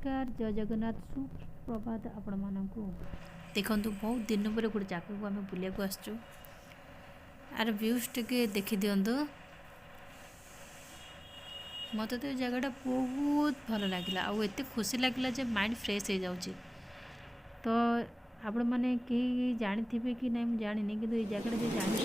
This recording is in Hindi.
नमस्कार जय जगन्नाथ सुप्रभात आपण मानकु देखु बहुत दिन पर गोटे जगह को आम बुलिया आसचु आर व्यूज टे देखी दिंतु मत तो जगह बहुत भल लगे आते खुशी लगे माइंड फ्रेश हो जाऊँगी तो आपण मैंने कहीं जानी थे कि नहीं जानी कि ये जगह जो जानी